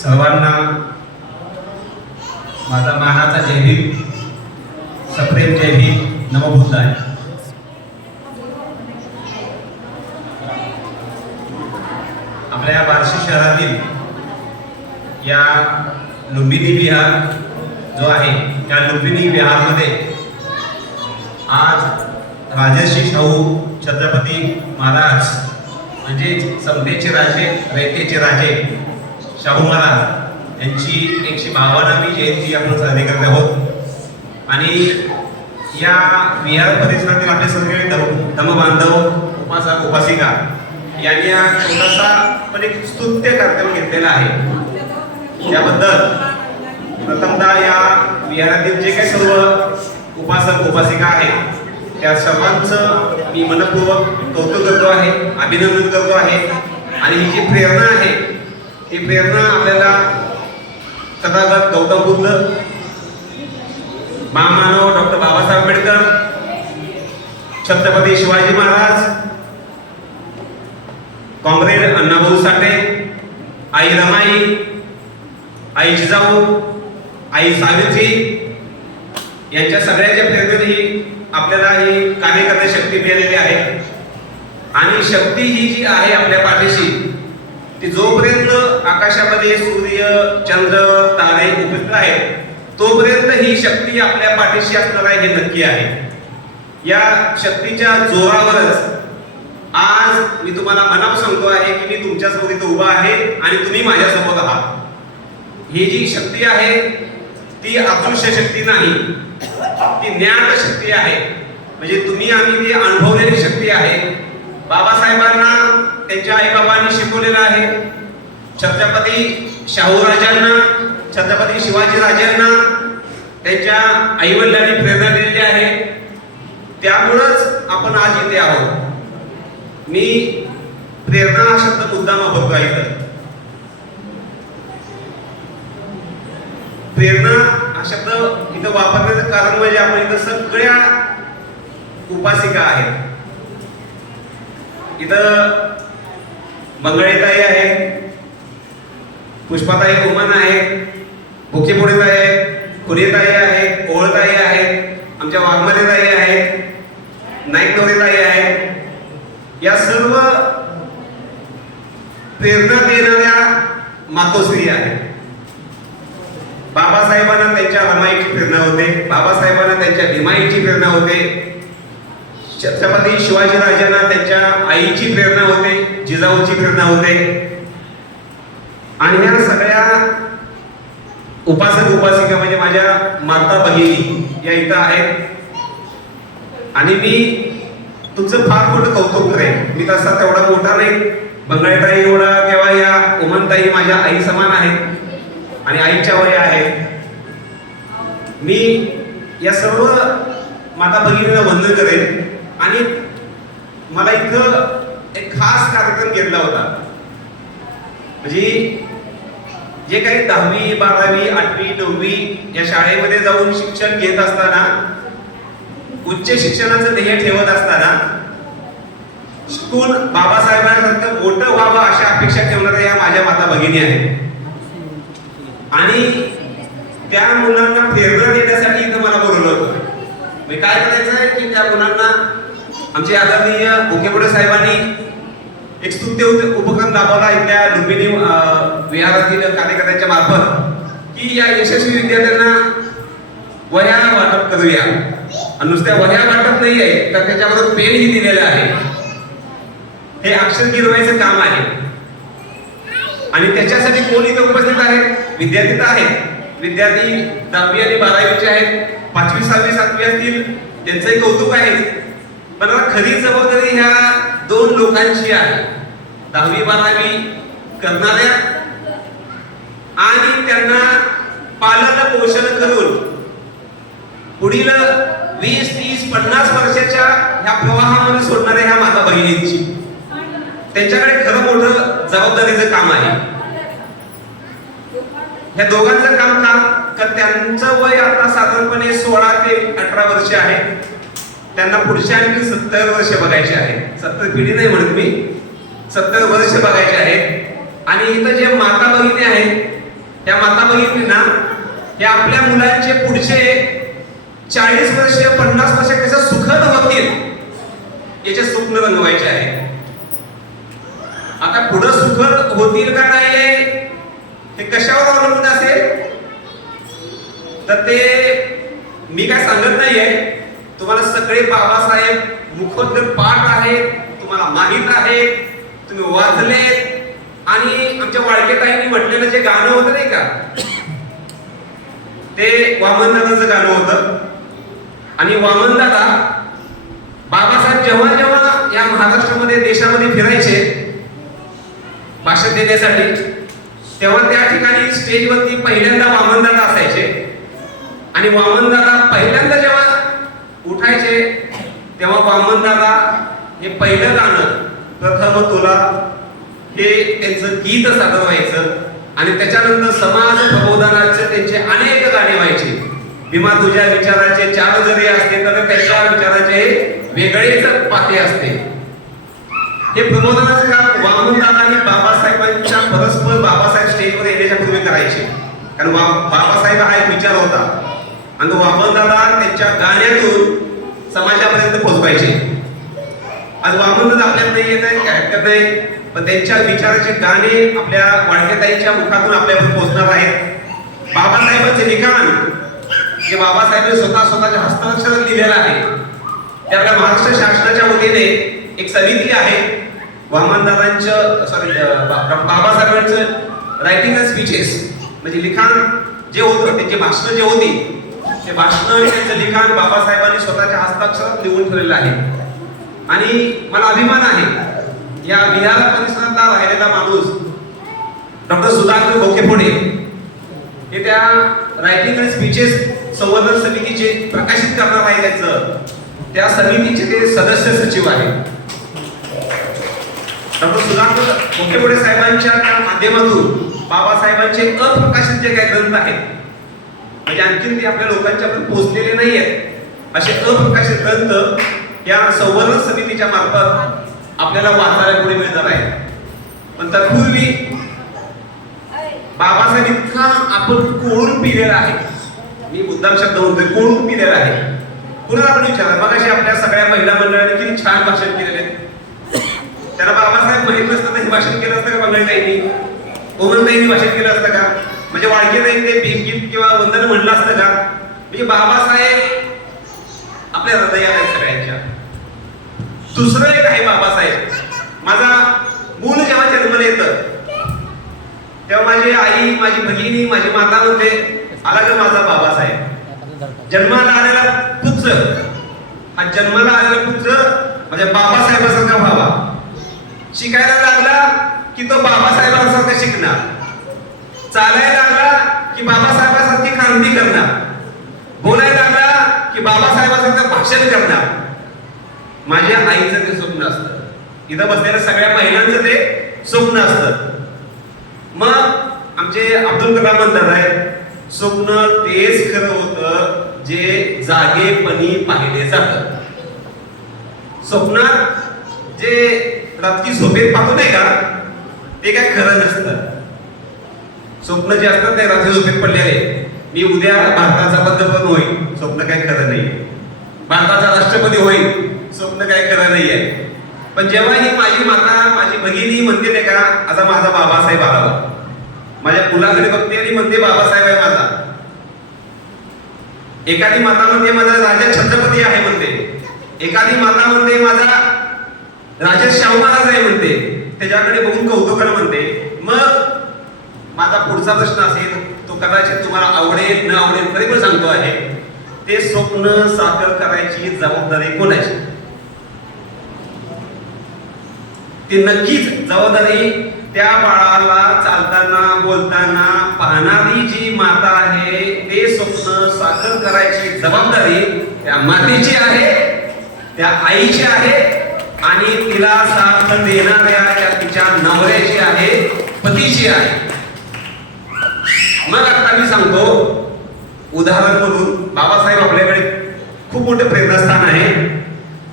सर्वांना माझा मानाचा जय भीम, सप्रेम जय भीम, नमो बुद्धाय. आपल्या या बार्शी शहरातील या लुंबिनी विहार जो आहे त्या लुंबिनी विहारमध्ये आज राजर्षी शाहू छत्रपती महाराज म्हणजे समतेचे राजे, रयतेचे राजे शाहू महाराज यांची 152वी जयंती आपण साजरी करत आहोत. आणि या विहार परिसरातील आपले सगळे धर्मबांधव, उपासक उपासिका यांनी हा छोटासा पण एक स्तुत्य कार्यक्रम घेतलेला आहे. त्याबद्दल प्रथमतः या विहारातील जे काही सर्व उपासक उपासिका आहेत त्या सर्वांचं मी मनपूर्वक कौतुक करतो आहे, अभिनंदन करतो आहे. आणि ही जी प्रेरणा आहे ही प्रेरणा आपल्याला तथागत गौतम बुद्ध, महामानव डॉक्टर बाबासाहेब आंबेडकर, छत्रपती शिवाजी महाराज, कॉम्रेड अण्णाभाऊ साठे, आई रमाई, आई जिजाऊ, आई सावित्री यांच्या सगळ्यांच्या प्रेरणेने ही आपल्याला ही कार्य करण्याची शक्ती मिळालेली आहे. आणि शक्ती ही जी आहे आपल्या पाठीशी ती जोपर्यंत आकाशामध्ये सूर्य, चंद्र, तारे उपस्थित आहेत तोपर्यंत ही शक्ती आपल्या पाठीशी असणार आहे हे नक्की आहे. या शक्तीच्या जोरावरच आज मी तुम्हाला मनापासून सांगतो आहे की मी तुमच्यासोबत इथे उभा आहे आणि तुम्ही माझ्यासोबत आहात. ही जी शक्ती आहे ती अदृश्य शक्ती नाही, ती ज्ञात शक्ती आहे. म्हणजे तुम्ही आम्ही ती अनुभवलेली शक्ती आहे. बाबासाहेबांना त्यांच्या आईबाबांनी शिकवलेलं आहे. छत्रपती शाहू राजांना, छत्रपती शिवाजी राजांना त्यांच्या आईवडिलांनी प्रेरणा दिलेली आहे. त्यामुळेच आपण आज इथे आहोत. मी प्रेरणा हा शब्द मुद्दाम वापरतो आहे. प्रेरणा हा शब्द इथं वापरण्याचं कारण म्हणजे आपण इथं सगळ्या उपासिका आहेत. इथं मंगळीताई आहे, पुष्पाताई उमन आहे, भुकेपुडेताई आहे, खुरीताई आहे, ओळताई आहे, आमच्या वाघमलेताई आहे, नाईकनवरीताई आहे. या सर्व प्रेरणा देणाऱ्या मातोश्री आहेत. बाबासाहेबांना त्यांच्या रमाईची प्रेरणा होते, बाबासाहेबांना त्यांच्या भीमाईची प्रेरणा होते, छत्रपती शिवाजी राजांना त्यांच्या आईची प्रेरणा होते, जिजाऊची प्रेरणा होते. आणि या सगळ्या उपासक उपासिका म्हणजे माझ्या माता भगिनी या इथं आहेत. आणि मी तुमचं फार मोठं कौतुक करेन. मी तसा तेवढा मोठा नाही, बंगाळताई एवढा किंवा या उमनताई माझ्या आई समान आहेत आणि आईच्या वय आहेत. मी या सर्व माता भगिनींना वंदन करेन. आणि मला इथं एक खास कार्यक्रम घेतला होता. म्हणजे जे काही 10वी 12वी 8वी 9वी या शाळेमध्ये जाऊन शिक्षण घेत असताना, उच्च शिक्षणाचं ध्येय ठेवत असताना शिकून बाबासाहेबांसारखं मोठं व्हावं अशा अपेक्षा ठेवणाऱ्या या माझ्या माता भगिनी आहेत. आणि त्या मुलांना प्रेरणा देण्यासाठी इथं मला बोलवलं होतं. मी काय करायचं आहे की त्या मुलांना आमचे आदरणीय भुकेपुडे साहेबांनी एक स्तुत्य उपक्रम राबवला इथल्या लुंबिनी विहारातील कार्यकर्त्यांच्या मार्फत की या यशस्वी विद्यार्थ्यांना वह्या वाटप करूया. आणि नुसत्या वह्या वाटप नाही आहे तर त्याच्याबरोबर पेनही दिलेलं आहे. हे अक्षर गिरवायचं काम आहे. आणि त्याच्यासाठी कोण इथे उपस्थित आहेत? विद्यार्थी तर आहेत. विद्यार्थी 10वी आणि 12वीचे आहेत, 5वी 6वी 7वी असतील, त्यांचंही कौतुक आहे. पण खरी जबाबदारी ह्या 2 लोकांची आहे, 10वी 12वी करणाऱ्या आणि त्यांना पालन पोषण करून पुढील 20 30 50 वर्षाच्या ह्या प्रवाहामध्ये सोडणाऱ्या ह्या माता भगिनींची. त्यांच्याकडे खरं मोठं जबाबदारीचं काम आहे. ह्या दोघांचं काम का त्यांचं वय आता साधारणपणे 16 ते 18 वर्ष आहे. त्यांना पुढच्या आणखी 70 वर्ष बघायचे आहे. 70 पिढी नाही म्हणत मी, 70 वर्ष बघायचे आहेत. आणि इथं जे माता भगिनी आहेत त्या माता बघितली ना, हे आपल्या मुलांचे पुढचे 40 वर्ष 50 वर्ष कसं सुखद होतील याचे स्वप्न रंगवायचे आहे. आता पुढे सुखद होतील का नाहीये हे कशावर अवलंबून असेल तर ते मी काय सांगत नाहीये. तुम्हाला सगळे बाबासाहेब मुखोद्गत पाठ आहेत, तुम्हाला माहित आहे, तुम्ही वाचलेत. आणि आमच्या वाळकेताईंनी म्हटलेलं जे गाणं होतं नाही का, ते वामनदादाचं गाणं होतं. आणि वामनदादा बाबासाहेब जेव्हा जेव्हा या महाराष्ट्रामध्ये देशामध्ये फिरायचे भाषण देण्यासाठी, तेव्हा त्या ठिकाणी स्टेजवरती पहिल्यांदा वामनदादा असायचे. आणि वामनदादा पहिल्यांदा जेव्हा उठायचे तेव्हा वामनदादा हे पहिलं गाणं प्रथम तुला हे त्यांचं गीत सादर व्हायचं. आणि त्याच्यानंतर समाज प्रबोधनाचे त्यांचे अनेक गाणे व्हायचे. भीमा तुझ्या विचाराचे 4 जरी असते तर त्याच्या विचाराचे वेगळेच पाते असते. हे प्रबोधनाचे काम वामनदादा आणि बाबासाहेबांच्या परस्पर बाबासाहेब स्टेजवर येण्याच्या पूर्वी करायचे. कारण बाबासाहेब हा एक विचार होता आणि वामनदादा त्यांच्या गाण्यातून समाजापर्यंत पोहोचवायचे. आज वामनदादा आपल्याला नाही येत आहे, कॅरेक्टर नाही, पण त्यांच्या विचाराचे गाणे आपल्या वाळकेताईंच्या मुखातून आपल्यापर्यंत पोहोचणार आहेत. बाबासाहेबांचे लिखाण जे बाबासाहेबांनी स्वतःच्या हस्ताक्षरात लिहिलेलं आहे, ते आपल्या महाराष्ट्र शासनाच्या वतीने एक समिती आहे. वामनदादांचं बाबासाहेबांचं रायटिंग अँड स्पीचेस म्हणजे लिखाण जे होतं, त्यांची भाषणं जे होती, ते भाषणं आणि त्यांचं लिखाण बाबासाहेबांनी स्वतःच्या हस्ताक्षरात लिहून ठेवलेलं आहे. आणि मला अभिमान आहे या विहार परिसरातला राहिलेला माणूस डॉक्टर सुधाकर बोकेफोडे हे त्या रायटिंग आणि स्पीचेस संवर्धन समितीचे प्रकाशित करणार आहे. त्यांचं त्या समितीचे ते सदस्य सचिव आहेत. डॉक्टर सुधाकर बोकेफोडे साहेबांच्या त्या माध्यमातून बाबासाहेबांचे अप्रकाशित जे काही ग्रंथ आहेत, म्हणजे आणखीन ते आपल्या लोकांच्यापर्यंत पोहोचलेले नाही आहेत, असे अप्रकाशित ग्रंथ या संवर्धन समितीच्या मार्फत आपल्याला वाचायला पुढे मिळणार आहे. पण तत्पूर्वी बाबासाहेब इतका आपण कोळून पिलेला आहे, मी मुद्दाम शब्द म्हणतोय, कोळून पिलेला आहे. कुणाला आपण विचारा, मगाशी आपल्या सगळ्या महिला मंडळाने किती छान भाषण केलेले. त्याला बाबासाहेब माहित नसतं हे भाषण केलं असतं का? मंगळताईंनी ओमनताईंनी भाषण केलं असतं का? म्हणजे वाळकेताईंनी ते भीमगीत किंवा वंदन म्हणलं असतं का? म्हणजे बाबासाहेब आपल्या हृदयात आहेत सगळ्यांच्या. दुसरं एक आहे बाबासाहेब. माझा मूल जेव्हा जन्माला येतं तेव्हा माझी आई, माझी भगिनी, माझी माता म्हणते, आला का माझा बाबासाहेब. जन्माला आलेला पुत्र, हा जन्माला आलेला पुत्र म्हणजे बाबासाहेबासारखा व्हावा. शिकायला लागला की तो बाबासाहेबांसारखा शिकणार, चालायला लागला की बाबासाहेबांसारखी क्रांती करणार, बोलायला लागला की बाबासाहेबांसारखं भाषण करणार. माझ्या आईचं ते स्वप्न असतं, इथं बसलेल्या सगळ्या महिलांचं ते स्वप्न असतं. मग आमचे अब्दुल कलाम म्हणतात आहे, स्वप्न तेच खरं होतं जे जागेपणी पाहिले जातं. स्वप्नात जे रात्री झोपेत पाहतो नाही का, ते काय खरं नसतं. स्वप्न जे असतात ते रात्री झोपेत पडलेले, मी उद्या भारताचा पंतप्रधान होईल, स्वप्न काय खरं नाही. भारताचा राष्ट्रपती होईल, स्वप्न काय खरं नाही आहे. पण जेव्हा ही माझी माता, माझी भगिनी म्हणते नाही का, आता माझा बाबासाहेब आला, माझ्या मुलाकडे बघते आणि म्हणते बाबासाहेब आहे माझा. एखादी माता म्हणते माझा राजा छत्रपती आहे म्हणते, एखादी माता म्हणते माझा राजा शाहू महाराज आहे म्हणते, त्याच्याकडे बघून कौतुकानं म्हणते. मग माझा पुढचा प्रश्न असेल, तो कदाचित तुम्हाला आवडेल न आवडेल तरी पण सांगतो आहे, ते स्वप्न साकार करायची जबाबदारी कोणाची? ती नक्कीच जबाबदारी त्या बाळाला चालताना बोलताना पाहणारी जी माता आहे, ते स्वप्न साकार करायची जबाबदारी त्या मातेची आहे, त्या आईची आहे आणि तिला साथ देणाऱ्या त्या तिच्या नवऱ्याची आहे, पतीची आहे. मग आता मी सांगतो उदाहरण म्हणून, बाबासाहेब आपल्याकडे खूप मोठे प्रेरणास्थान आहे.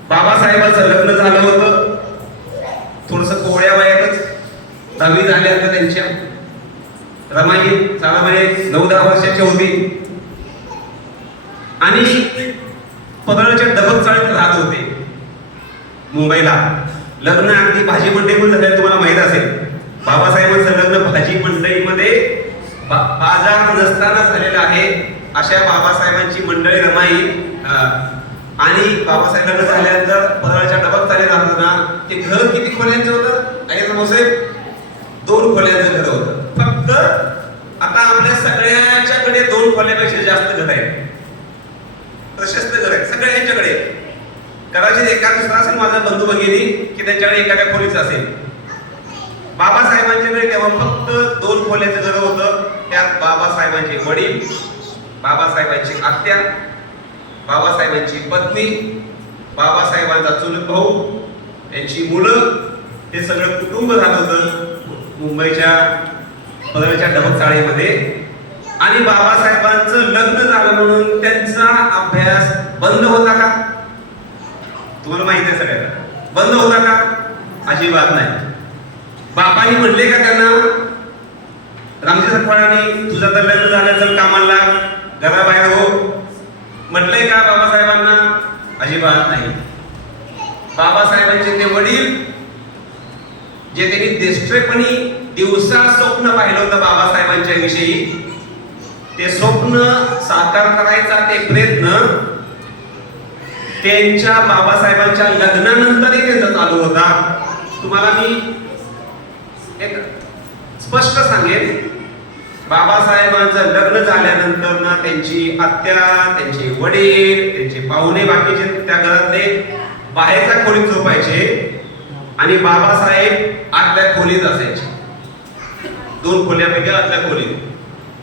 बाबासाहेबांचं लग्न झालं होतं थोडस कोवळ्या वयातच, 10वी झाल्यानंतर त्यांच्या रमाई साधारण 9-10 वर्षाची होती आणि पदळच्या डबक चाळीत राहत होते मुंबईला. लग्न अगदी भाजी मंडईमध्ये झालेलं तुम्हाला माहित असेल. बाबासाहेबांचं लग्न भाजी मंडईमध्ये बाजार नसताना झालेलं आहे. अशा बाबासाहेबांची मंडळी रमाई आणि बाबासाहेब लग्न झाल्यानंतर पदळच्या डबक चाळीत राहताना ते घर किती खोल्यांचं होतं? आई साहेब 2 खोल्यांचं घर होतं फक्त. आता आपल्या सगळ्यांच्याकडे 2 खोल्यापेक्षा जास्त घर आहेत, प्रशस्त घर आहेत सगळ्यांच्याकडे. कदाचित एका दुसरा असेल माझा बंधू भगिनी की त्यांच्याकडे एखाद्या खोलीच असेल. बाबासाहेबांच्याकडे तेव्हा फक्त 2 खोल्याचं घर होतं. त्यात बाबासाहेबांचे वडील, बाबासाहेबांची आत्या, बाबासाहेबांची पत्नी, बाबासाहेबांचा चुलत भाऊ, त्यांची मुलं, हे सगळं कुटुंब राहत होतं मुंबईच्या पदळच्या डबक चाळीमध्ये. आणि बाबासाहेबांचं लग्न झालं म्हणून त्यांचा अभ्यास बंद होता का? तुम्हाला माहिती आहे सगळ्यांना. बंद होता का? अजिबात नाही. बापानी म्हणले का त्यांना रामजी सकपाळांनी तुझं तर लग्न झालं चल कामाला घराबाहेर हो, म्हटलंय का बाबासाहेबांना? अजिबात नाही. बाबासाहेबांचे ते वडील जे त्यांनी देशप्रेमपणी दिवसा स्वप्न पाहिलं होतं बाबासाहेबांच्या विषयी, ते स्वप्न साकार करायचा ते प्रयत्न त्यांच्या बाबासाहेबांच्या लग्नानंतरही त्यांचा चालू होता. तुम्हाला मी एक स्पष्ट सांगेन, बाबासाहेबांचं लग्न झाल्यानंतर ना त्यांची आत्या, त्यांचे वडील, त्यांचे पाहुणे बाकीचे त्या घरातले बाहेरच्या खोलीत झोपायचे आणि बाबासाहेब आतल्या खोलीत असायचे. 2 खोल्यापैकी आतल्या खोलीत.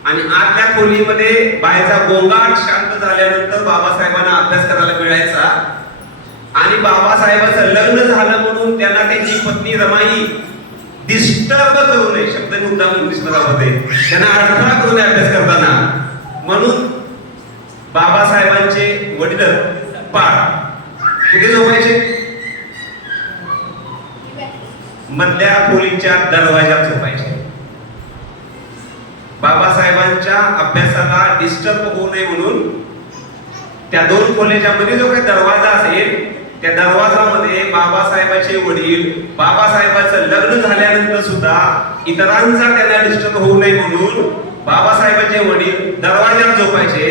आणि आतल्या खोलीमध्ये बाहेरचा गोंगाट शांत झाल्यानंतर बाबासाहेबांना अभ्यास करायला मिळायचा. आणि बाबासाहेबांचं लग्न झालं म्हणून त्यांना त्यांची पत्नी रमाई डिस्टर्ब करू नये, शब्द मुद्दाम इंग्लिशमध्ये वापरते, त्यांना अडथळा करू नये अभ्यास करताना म्हणून बाबासाहेबांचे वडील कुठे झोपायचे? मधल्या खोलीच्या दरवाजात झोपायचे. बाबासाहेबांच्या अभ्यासाला डिस्टर्ब होऊ नये म्हणून त्या 2 खोलीच्या मध्ये जो काही दरवाजा असेल त्या दरवाजामध्ये बाबासाहेबांचे वडील, बाबासाहेबांचं लग्न झाल्यानंतर सुद्धा इतरांचा त्यांना डिस्टर्ब होऊ नये म्हणून बाबासाहेबांचे वडील दरवाजात झोपायचे.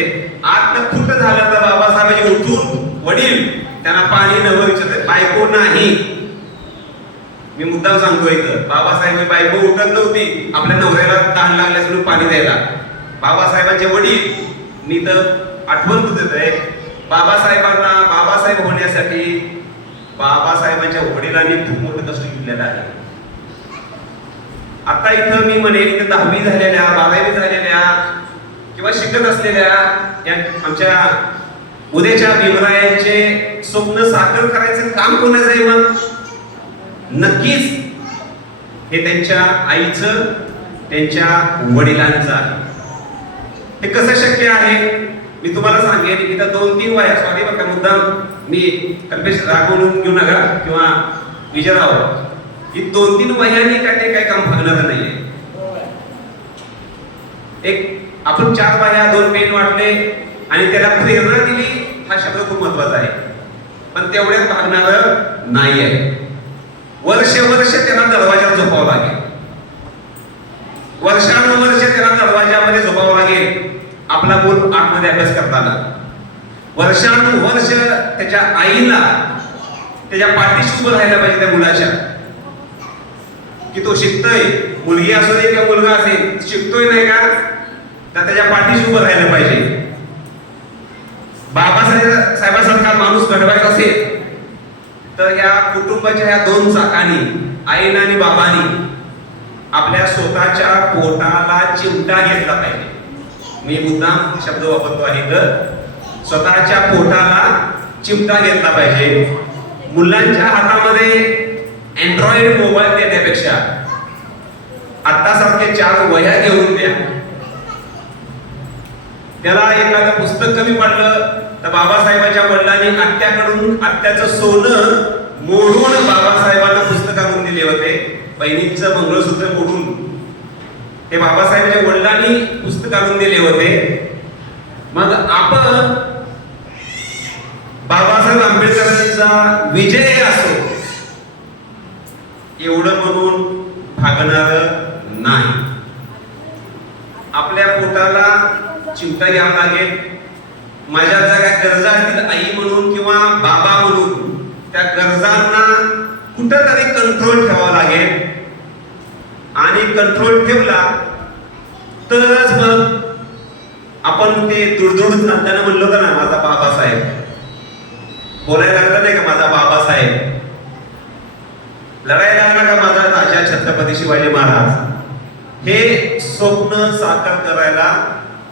आतलं फुट झालं तर बाबासाहेबांचे उठून वडील त्यांना पाणी न विचारत, बायको नाही. मी मुद्दाम सांगतो इथं, बाबासाहेब बायको उठत नव्हती आपल्या नवऱ्याला तहान लागल्यास म्हणून पाणी द्यायला. बाबासाहेबांचे वडील, मी तर आठवण देत आहे, बाबासाहेबांना बाबासाहेब होण्यासाठी बाबासाहेबांच्या वडिलांनी खूप मोठं कष्ट घेतलेलं आहे. आता इथं मी म्हणेन की 10वी झालेल्या, 12वी झालेल्या किंवा शिकत असलेल्या या आमच्या उद्याच्या भीमरायांचे स्वप्न साकार करायचं काम कोणाचं आहे? मग नक्कीच हे त्यांच्या आईचं, त्यांच्या वडिलांचं आहे. हे कसं शक्य आहे? मी तुम्हाला सांगेन की 2-3 वया, सॉरी बघा मुद्दाम मी कल्पेश रागवून घेऊ नका किंवा विजयराव, ही 2-3 वयाने काय ते काय काम भागणार नाहीये. एक आपण 4 वया 2 पेन वाटले आणि त्याला प्रेरणा दिली, हा शब्द खूप महत्वाचा आहे. पण तेवढ्यात भागणार नाहीये. वर्ष त्याला दरवाजात झोपावं लागेल, वर्षानुवर्ष त्याला दरवाजामध्ये झोपावं लागेल. आपला मूल आतमध्ये अभ्यास करताना वर्षानुवर्ष त्याच्या आईला त्याच्या पाठीशी उभं राहायला पाहिजे त्या मुलाच्या, की तो शिकतोय, मुलगी असू दे किंवा मुलगा असेल, शिकतोय नाही का, तर त्याच्या पाठीशी उभं राहायला पाहिजे. बाबासाहेबांसारखा माणूस घडवायचा असेल तर या कुटुंबाच्या ह्या 2 चाकांनी, आईनं आणि बाबांनी आपल्या स्वतःच्या पोटाला चिमटा घेतला पाहिजे. मी मुद्दाम शब्द वापरतो आहे तर स्वतःच्या पोटाला चिमटा घेतला पाहिजे. मुलांच्या हातामध्ये अँड्रॉइड मोबाईल देण्यापेक्षा आता सारखे 4 वह्या घेऊन द्या. त्याला एखादं पुस्तक कमी पडलं तर बाबासाहेबांच्या वडिलांनी आत्याचं सोनं मोडून बाबासाहेबांना पुस्तक आणून दिले होते. बहिणीचं मंगळसूत्र मोडून हे बाबासाहेबांच्या वडिलांनी पुस्तक आणून दिले होते. मग आपण बाबासाहेब आंबेडकरांचा विजय असो एवढं म्हणून भागणार नाही. आपल्या पोटाला चिमटा घ्यावा लागेल. माझ्या ज्या काय गरजा असतील आई म्हणून किंवा बाबा म्हणून त्या गरजांना कुठंतरी कंट्रोल ठेवावा लागेल. आणि कंट्रोल ठेवला तरच मग आपण ते दुडदुड नात्यानं म्हणलो का ना माझा बाबासाहेब, बोलायला लागला नाही का माझा बाबासाहेब, लढायला लागला का माझा राजा छत्रपती शिवाजी महाराज. हे स्वप्न साकार करायला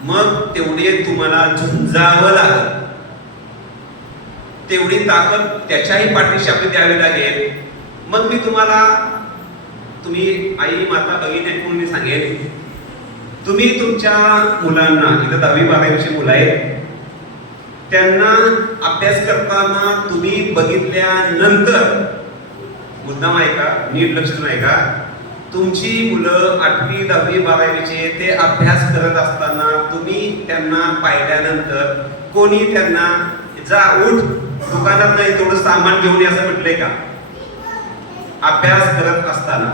मग तेवढे तुम्हाला झुंजावं लागेल. तेवढी ताकद त्याच्याही पाठीशी आपली द्यावी लागेल. मग मी तुम्ही आई माता बहीण म्हणून मी सांगेन, तुम्ही तुमच्या मुलांना, इथं 10वी-12वीची मुलं आहेत, त्यांना अभ्यास करताना तुम्ही बघितल्यानंतर मुद्दाम ऐका, नीट लक्ष नाही का, तुमची मुलं 8वी 10वी 12वीचे ते अभ्यास करत असताना तुम्ही त्यांना पाहिल्यानंतर कोणी त्यांना जा उठ दुकानात नाही थोडं सामान घेऊन ये असं म्हटलंय का? अभ्यास करत असताना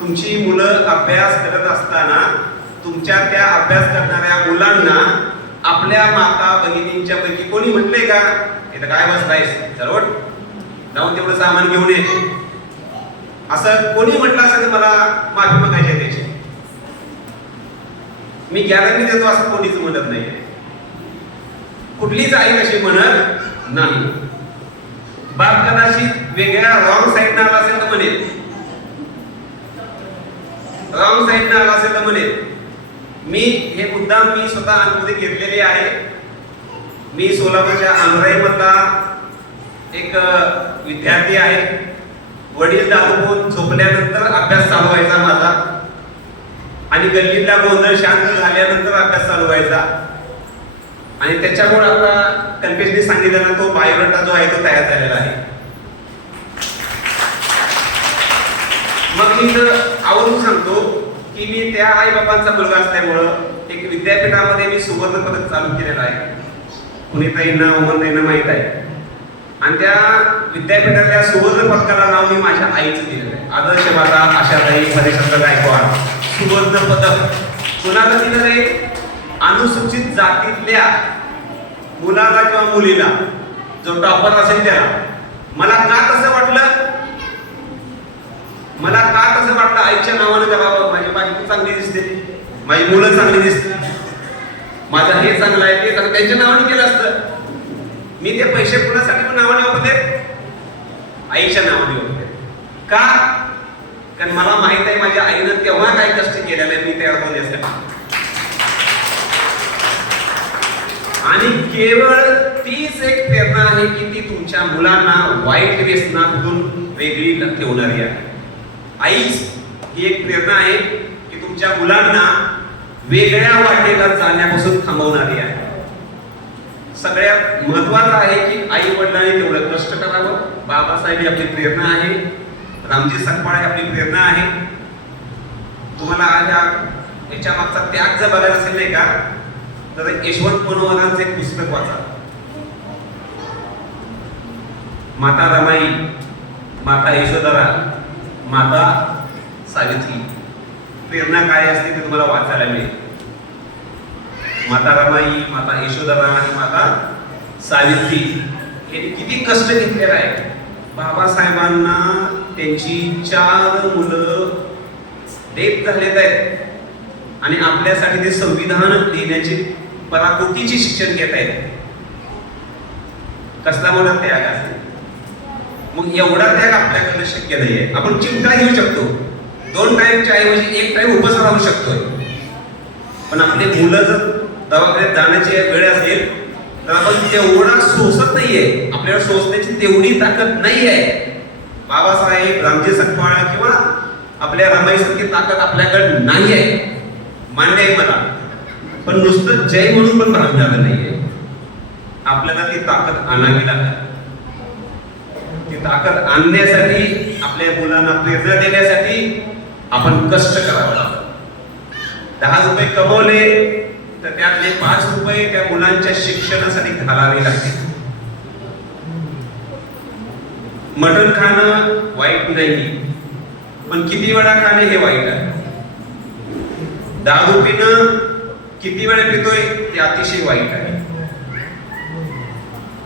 तुमची मुलं अभ्यास करत असताना तुमच्या त्या अभ्यास करणाऱ्या मुलांना आपल्या माता भगिनींच्या पैकी कोणी म्हटलंय का इथं काय बसलायस, चल उठ जाऊन तेवढं सामान घेऊन ये, असं कोणी म्हटलं असेल तर मला माफी मागायची आहे त्याची. मी गॅरंटी देतो असं कोणीच म्हणत नाही. कुठलीच आई अशी म्हणत नाही. बाप कदाचित वेगळ्या रॉंग साईडनं आला असेल तर म्हणेल, रॉंग साईडनं आला असेल तर म्हणेल. मी हे मुद्दाम मी स्वतः अनुभूती घेतलेली आहे. मी सोलापूरच्या आंध्राईमधला एक विद्यार्थी आहे. वडील दारू झोपल्यानंतर अभ्यास चालू व्हायचा माझा, आणि गल्लीतला गोंधळ शांत झाल्यानंतर अभ्यास चालू व्हायचा. आणि त्याच्यामुळे आता कल्पेशने सांगितलेला तो बायोडाटा जो आहे तो तयार झालेला आहे. मग मी आवर्जून सांगतो की मी त्या आई बाबांचा मुलगा असल्यामुळं एक विद्यापीठामध्ये मी सुवर्ण पदक चालू केलेलं आहे. पुनीताईंना उमरताईंना माहित आहे. आणि त्या विद्यापीठातल्या सुवर्ण पदकाला नाव मी माझ्या आईचं दिलेलं आहे. आदर्श माता आशाताई हरिश्चंद्र गायकवाड सुवर्ण पदक. कुणाला दिलं नाही? अनुसूचित जातीतल्या मुलाला किंवा मुलीला, जो टॉपर असेल त्याला. मला का तसं वाटलं? मला का तसं वाटलं? आईच्या नावानं करावं. माझी बायको चांगली दिसते, माझी मुलं चांगली दिसते, माझं हे चांगलं आहे ते चांगलं, त्यांच्या नावाने केलं असतं. मी ते पैसे कुणासाठी नावाने वापरते? आईच्या नावाने वापरते. का? कारण मला माहित आहे माझ्या आईनं तेव्हा काय कष्ट केलेलं आहे मी तयार होण्यासाठी. आणि केवळ तीच एक प्रेरणा आहे की ती तुमच्या मुलांना वाईट व्यसनामधून वेगळी ठेवणारी आहे. आईच ही एक प्रेरणा आहे की तुमच्या मुलांना वेगळ्या वाटेला जाण्यापासून थांबवणारी आहे. सगळ्यात महत्वाचं आहे की आई वडिलांनी तेवढं कष्ट करावं. बाबासाहेब ही आपली प्रेरणा आहे. रामजी सकपाळ आपली प्रेरणा आहे. तुम्हाला आज याच्या मागचा त्याग जर बघायला असेल नाही का, तर यशवंत मनोहरांचे एक पुस्तक वाचा. माता रमाई, माता यशोधरा, माता सावित्री. प्रेरणा काय असते ते तुम्हाला वाचायला मिळेल. माता रमाई, माता यशोधरा आणि माता सावित्री हे किती कष्ट घेतलेलं आहे. बाबासाहेबांना त्यांची 4 मुलं देत झालेत आहेत आणि आपल्यासाठी ते संविधान लिहिण्याची पराकोटीची शिक्षण घेत आहेत. कसला मोठा त्याग असेल. मग एवढा त्याग आपल्याकडे शक्य नाहीये. आपण चिमटा घेऊ शकतो, 2 टाइमच्या ऐवजी 1 टाइम उपवास राहू शकतोय. पण आपले मुलं जर दवाखान्यात जाण्याची वेळ असेल तर आपण तेवढा सोसत नाहीये. आपल्याला सोसण्याची तेवढी ताकद नाही आहे. बाबासाहेब, रामजी सकपाळ किंवा आपल्या रमाईसारखी ताकद आपल्याकडे नाही आहे. मान्य आहे मला, पण नुसतं जय म्हणून पण भागणार नाहीये. आपल्याला ती ताकद आणावी लागेल. ती ताकद आणण्यासाठी आपल्या मुलांना प्रेरणा देण्यासाठी आपण कष्ट करावं लागतं. ₹10 कमवले तर त्यातले ₹5 त्या मुलांच्या शिक्षणासाठी घालावे लागतील. मटण खाणं वाईट नाही, पण किती वेळा खाणे हे वाईट आहे. दारू पिणं किती वेळा पितोय ते अतिशय वाईट आहे.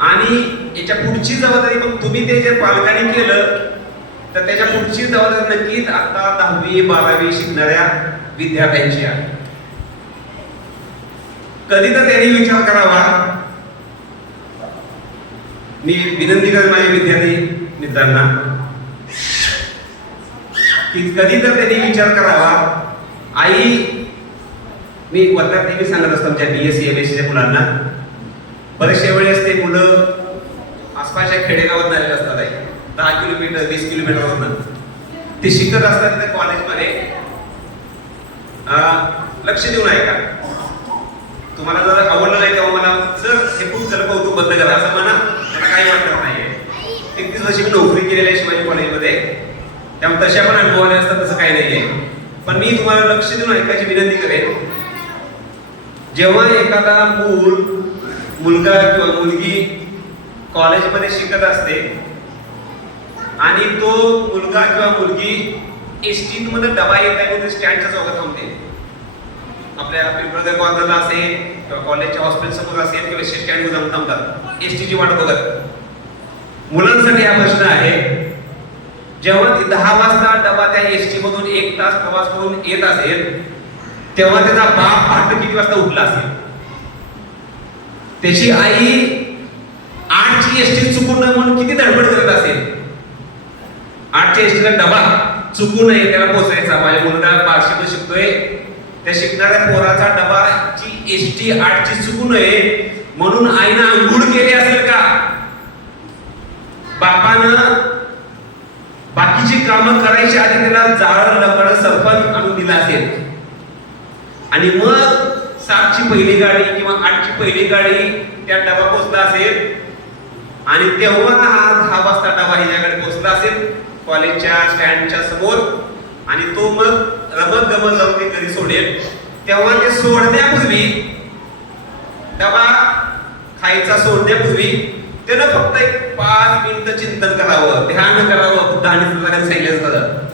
आणि याच्या पुढची जबाबदारी मग तुम्ही ते जे पालकांनी केलं तर त्याच्या पुढची जबाबदारी नक्कीच आता 10वी 12वी शिकणाऱ्या विद्यार्थ्यांची आहे. कधी तर त्यांनी विचार करावा, मी विनंती करतो माझ्या विद्यार्थी मित्रांना की कधी तर त्यांनी विचार करावा, आई मी वर्गात नेहमी सांगत असतो आमच्या BSc MSc च्या मुलांना, बरेचशा वेळेस ते मुलं आसपासच्या खेडेगावात आलेले असतात, 10 किलोमीटर 20 किलोमीटरवरून ते शिकत असतात त्या कॉलेजमध्ये. लक्ष देऊन ऐका, तुम्हाला जर आवडलं नाही तेव्हा मला सर हे खूप जर कौतुक बंद करा असं म्हणा, मला काही वाटत नाहीये. 31 वर्षी मी नोकरी केलेली आहे शिवाजी कॉलेजमध्ये, त्यामुळे तशा पण अनुभव आले असतात, तसं काही नाहीये. पण मी तुम्हाला लक्ष देऊन ऐकायची विनंती करेन. जेव्हा एखादा मुलगा किंवा मुलगी कॉलेजमध्ये शिकत असते आणि तो मुलगा किंवा मुलगी एसटी मध्ये डबा येत आहे म्हणून स्टँडच्या चौकात थांबते, आपल्या पिंपळगाव कॉर्नरला असेल किंवा कॉलेजच्या हॉस्पिटल समोर असेल किंवा एसटी स्टँडवर जाऊन थांबतात एसटीची वाट बघत. मुलांसाठी हा प्रश्न आहे, जेव्हा 10 वाजता डबा त्या एसटी मधून 1 तास प्रवास करून येत असेल तेव्हा त्याचा बाप पहाटे किती वाजता उठला असेल, त्याची आई 8ची एसटी चुकू नये म्हणून किती धडपड करत असेल. 8च्या एसटीला डबा चुकू नये, त्याला पोहोचायचा. माझ्या मुलगा 12वीत शिकतोय, त्या शिकणाऱ्या पोराचा डबाची एसटी 8ची चुकू नये म्हणून आईनं अंघोळ केली असेल का? बापानं बाकीची कामं करायची आधी त्याला जाळ लकड सरपण आणून दिला असेल आणि मग 7ची पहिली गाडी किंवा 8ची पहिली गाडी त्या डबा पोहोचला असेल आणि तेव्हा हा 10 वाजता डबा हिच्याकडे पोहोचला असेल कॉलेजच्या स्टँडच्या समोर आणि तो मग रमत गमत जाऊन ते घरी सोडेल. तेव्हा ते सोडण्यापूर्वी डबा खायचा सोडण्यापूर्वी त्यानं फक्त 5 मिनिटं चिंतन करावं, ध्यान करावं. बुद्धाने सांगितलं असतं,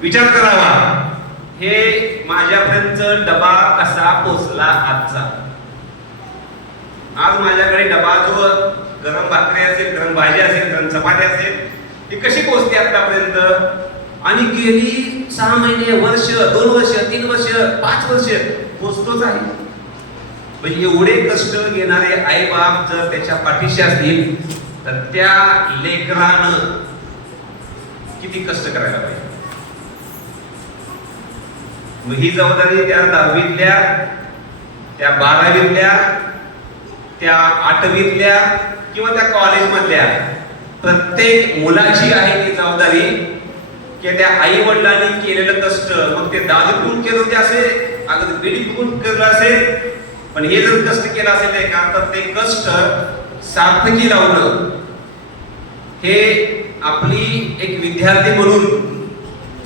विचार करावा, हे माझ्यापर्यंत डबा कसा पोचला आजचा. आज माझ्याकडे डबा जो गरम भाकरी असेल, गरम भाजी असेल, गरम चपाती असेल, ती कशी पोचते आतापर्यंत. आणि गेली 6 महिने, वर्ष, 2 वर्ष, 3 वर्ष, 5 वर्ष पोचतोच आहे. म्हणजे एवढे कष्ट घेणारे आई बाप जर त्याच्या पाठीशी असतील तर त्या लेकरानं किती कष्ट करायला पाहिजे. मग ही जबाबदारी त्या 10वीतल्या, त्या 12वीतल्या, त्या 8वीतल्या किंवा त्या कॉलेजमधल्या प्रत्येक मुलाची आहे. ती जबाबदारी की त्या आई वडिलांनी केलेलं कष्ट, मग ते दारू पिऊन केलं होते असेल, अगदी बिडी पिऊन केलं असेल, पण हे जर कष्ट केलं असेल का तर ते कष्ट सार्थकी लावणं हे आपली एक विद्यार्थी म्हणून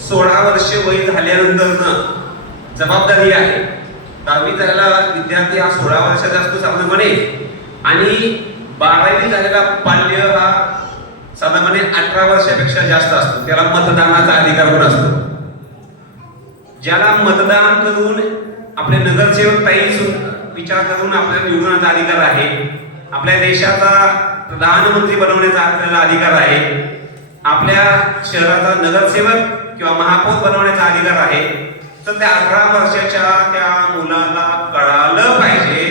16 वर्ष वय झाल्यानंतर जबाबदारी आहे. 10वी झालेला विद्यार्थी हा 16 वर्षाचा असतो साधारणपणे आणि 12वी झालेला बाल्य हा साधारणपणे 18 वर्षापेक्षा जास्त असतो. त्याला मतदानाचा अधिकार पण असतो. ज्याला मतदान करून आपले नगरसेवक ताई विचार करून आपल्याला निवडण्याचा अधिकार आहे, आपल्या देशाचा प्रधानमंत्री बनवण्याचा आपल्याला अधिकार आहे, आपल्या शहराचा नगरसेवक किंवा महापौर बनवण्याचा अधिकार आहे, तर त्या 18 वर्षाच्या त्या मुलाला कळालं पाहिजे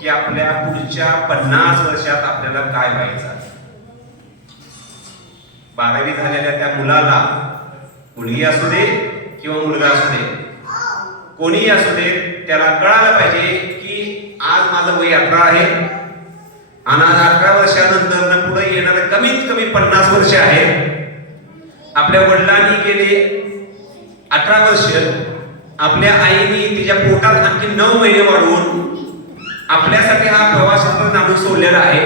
की आपल्या पुढच्या 50 वर्षात आपल्याला काय व्हायचं आहे. 12वी झालेल्या त्या मुलाला, मुलगी असू दे किंवा मुलगा असू दे, कोणीही असू दे, त्याला कळालं पाहिजे की आज माझं वय 18 आहे आणि आज 18 वर्षानंतर पुढे येणारे कमीत कमी 50 वर्ष आहेत. आपल्या वडिलांनी गेले 18 वर्ष, आपल्या आईने तिच्या पोटात आणखी 9 महिने वाढवून आपल्यासाठी हा प्रवास आणून सोडलेला आहे.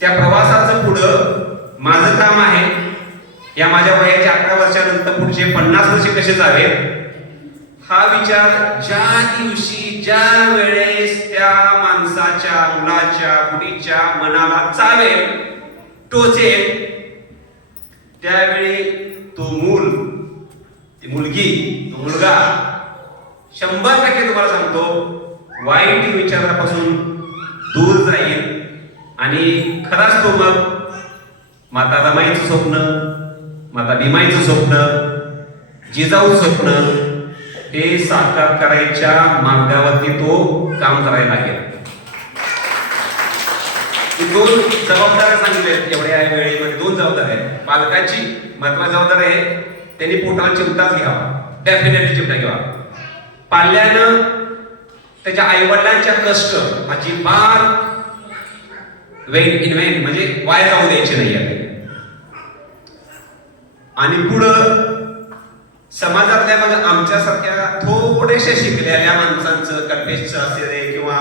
त्या प्रवासाचं पुढं माझं काम आहे, या माझ्या वयाच्या 18 वर्षानंतर पुढचे 50 वर्ष कसे जावे हा विचार ज्या दिवशी ज्या वेळेस त्या माणसाच्या मुलाच्या मुलीच्या मनाला चावेल टोचेल त्यावेळी तो मूल ती मुलगी तो मुलगा 100% तुम्हाला सांगतो वाईट विचारापासून दूर जाईल आणि खराच तो मग माता रमाईचं स्वप्न माता भीमाईचं स्वप्न जिजाऊचं स्वप्न हे साकार करायच्या मार्गावरती तो काम करायला लागेल. दोन जबाबदाऱ्या सांगितल्या एवढ्या वेळेमध्ये. दोन जबाबदाऱ्या आहेत. पालकाची महत्वाची जबाबदारी आहे त्यांनी पोटाला चिमटाच घ्यावा, डेफिनेटली चिमटा घ्यावा. पाल्यानं त्याच्या आईवडिलांच्या कष्ट अजिबात वेन म्हणजे वाया जाऊ द्यायचे नाही आहे. आणि पुढं समाजातल्या मग आमच्यासारख्या थोडेसे शिकलेल्या माणसांचं कल्पेशचं असू दे किंवा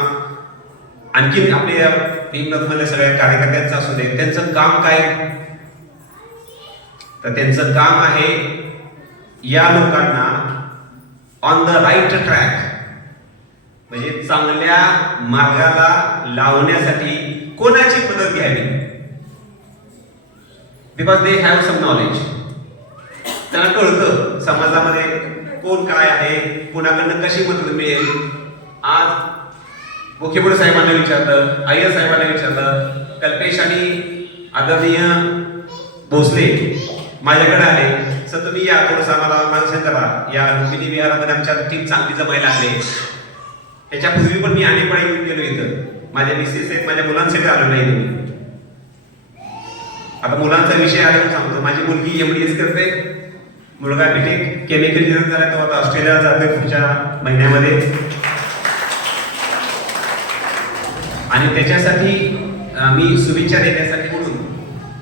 आणखी आपल्या भीमनगरमधल्या सगळ्या कार्यकर्त्यांचं असू दे त्यांचं काम काय तर त्यांचं काम आहे या लोकांना ऑन द राईट ट्रॅक म्हणजे चांगल्या मार्गाला लावण्यासाठी कोणाची मदत घ्यावी. Because they have some knowledge. त्यांना कळतं समाजामध्ये कोण काय आहे कोणाकडनं कशी मदत मिळेल. आज मुख्यमंत्री साहेबांना विचारलं, अय्यर साहेबांना विचारलं, कल्पेश आणि आदरणीय भोसले माझ्याकडे आले, सर तुम्ही या थोडंसं आम्हाला मार्गदर्शन करा. या लुंबिनी विहारामध्ये आमच्या टीम चांगली जमायला लागले. त्याच्यापूर्वी पण मी अनेक वेळा येऊन गेलो इथं. माझ्या मिसेस आहेत, माझ्या मुलांसाठी आलो नाही तुम्ही. आता मुलांचा विषय आला सांगतो. माझी मुलगी MDS करते, मुलगा बीटेक केमिकल इंजिनिअर झाला, तो आता ऑस्ट्रेलियाला जातोय पुढच्या महिन्यामध्ये. आणि त्याच्यासाठी मी शुभेच्छा देण्यासाठी म्हणून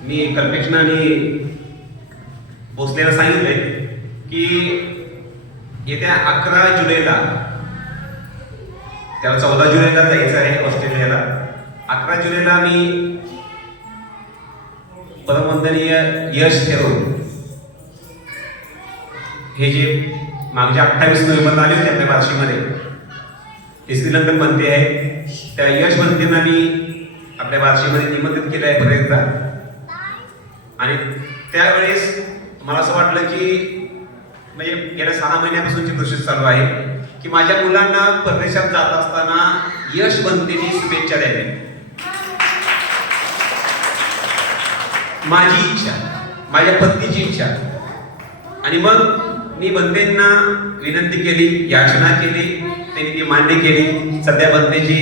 मी कल्पेशना आणि भोसलेला सांगितलंय की येत्या 11 जुलैला त्याला 14 जुलैला जायचं आहे ऑस्ट्रेलियाला. 11 जुलैला मी परमवंदनीय यश ठेवून हे जे मागच्या 28 नोव्हेंबरला आले होते आपल्या बार्शीमध्ये हे श्रीलंकन बनते आहे. त्या यश बनतेना मी आपल्या बार्शीमध्ये निमंत्रित केलं आहे परत एकदा. आणि त्यावेळेस मला असं वाटलं की म्हणजे गेल्या 6 महिन्यापासूनची प्रोसेस चालू आहे की माझ्या मुलांना परदेशात जात असताना यश बनतेने शुभेच्छा द्यावी. माझी इच्छा, माझ्या पत्नीची इच्छा. आणि मग मी बंदेंना विनंती केली, याचना केली, त्यांनी ती मान्य केली. सध्या बंदेजी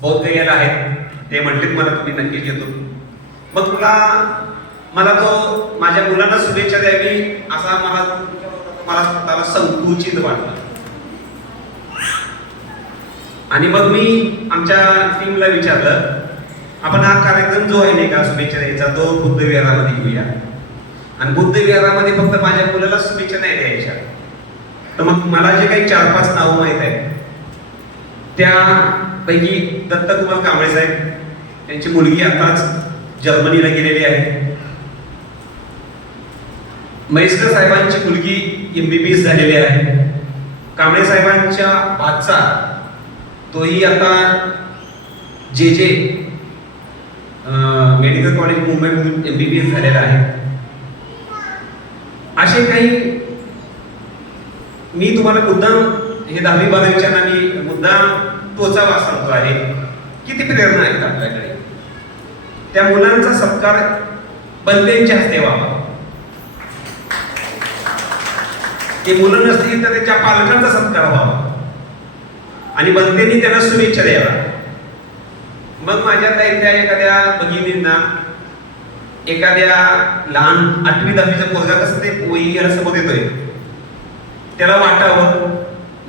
बौद्ध गेला आहेत, ते म्हटलेत मला तुम्ही नक्कीच येतो. मग मला तो माझ्या मुलांना शुभेच्छा द्यावी असा मला स्वतःला संकुचित वाटलं. आणि मग मी आमच्या टीमला विचारलं आपण हा कार्यक्रम जो आहे नाही का शुभेच्छा द्यायचा तो बुद्ध विहारामध्ये घेऊया. आणि बुद्ध विहारामध्ये फक्त माझ्या मुलाला शुभेच्छा नाही द्यायच्या. तर मग मला जे काही 4-5 नावं माहीत आहेत त्यापैकी दत्तकुमार कांबळे साहेब, त्यांची मुलगी आताच जर्मनीला गेलेली आहे. म्हैसकर साहेबांची मुलगी MBBS झालेली आहे. कांबळे साहेबांच्या भाचा तोही आता जे मेडिकल कॉलेज मुंबईमधून MBBS झालेला आहे. असे काही मी तुम्हाला मुद्दाम हे 10वी-12वीच्या मी मुद्दाम टोचावा सांगतो आहे. किती प्रेरणा आहेत आपल्याकडे. त्या मुलांचा सत्कार बंदेंच्या हस्ते व्हावा. ते मुलं नसतील तर त्याच्या पालकांचा सत्कार व्हावा आणि बंदेंनी त्यांना शुभेच्छा द्यावा. मग माझ्या त्या एखाद्या भगिनींना एखाद्या लहान 8वी-10वीचा पोरगा कसं ते वही याला समोर येतोय त्याला वाटावं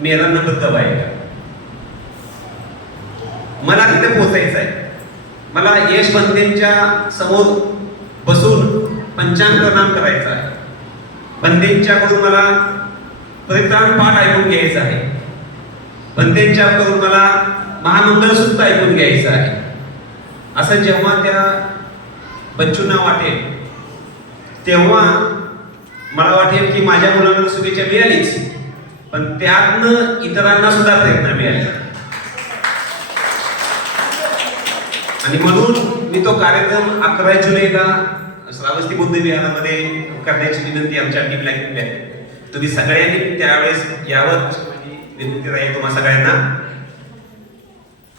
मेरा नंबर कब आएगा. मला तिथे पोहोचायचं आहे. मला यश बंदेंच्या समोर बसून पंचांग प्रणाम करायचा आहे. बंदेंच्याकडून मला परित्राण पाठ ऐकून घ्यायचा आहे. बंदेंच्याकडून मला महामंगलसूत्र ऐकून घ्यायचं आहे. असं जेव्हा त्या बच्चूंना वाटेल तेव्हा मला वाटेल की माझ्या मुलांना शुभेच्छा मिळालीच पण त्यातनं इतरांना सुद्धा प्रेरणा मिळाली. आणि म्हणून मी तो कार्यक्रम 11 जुलैला श्रावस्ती बौद्ध विहारामध्ये करण्याची विनंती आमच्या टीमला केली आहे. तुम्ही सगळ्यांनी त्यावेळेस यावर विनंती राहील तुम्हा सगळ्यांना.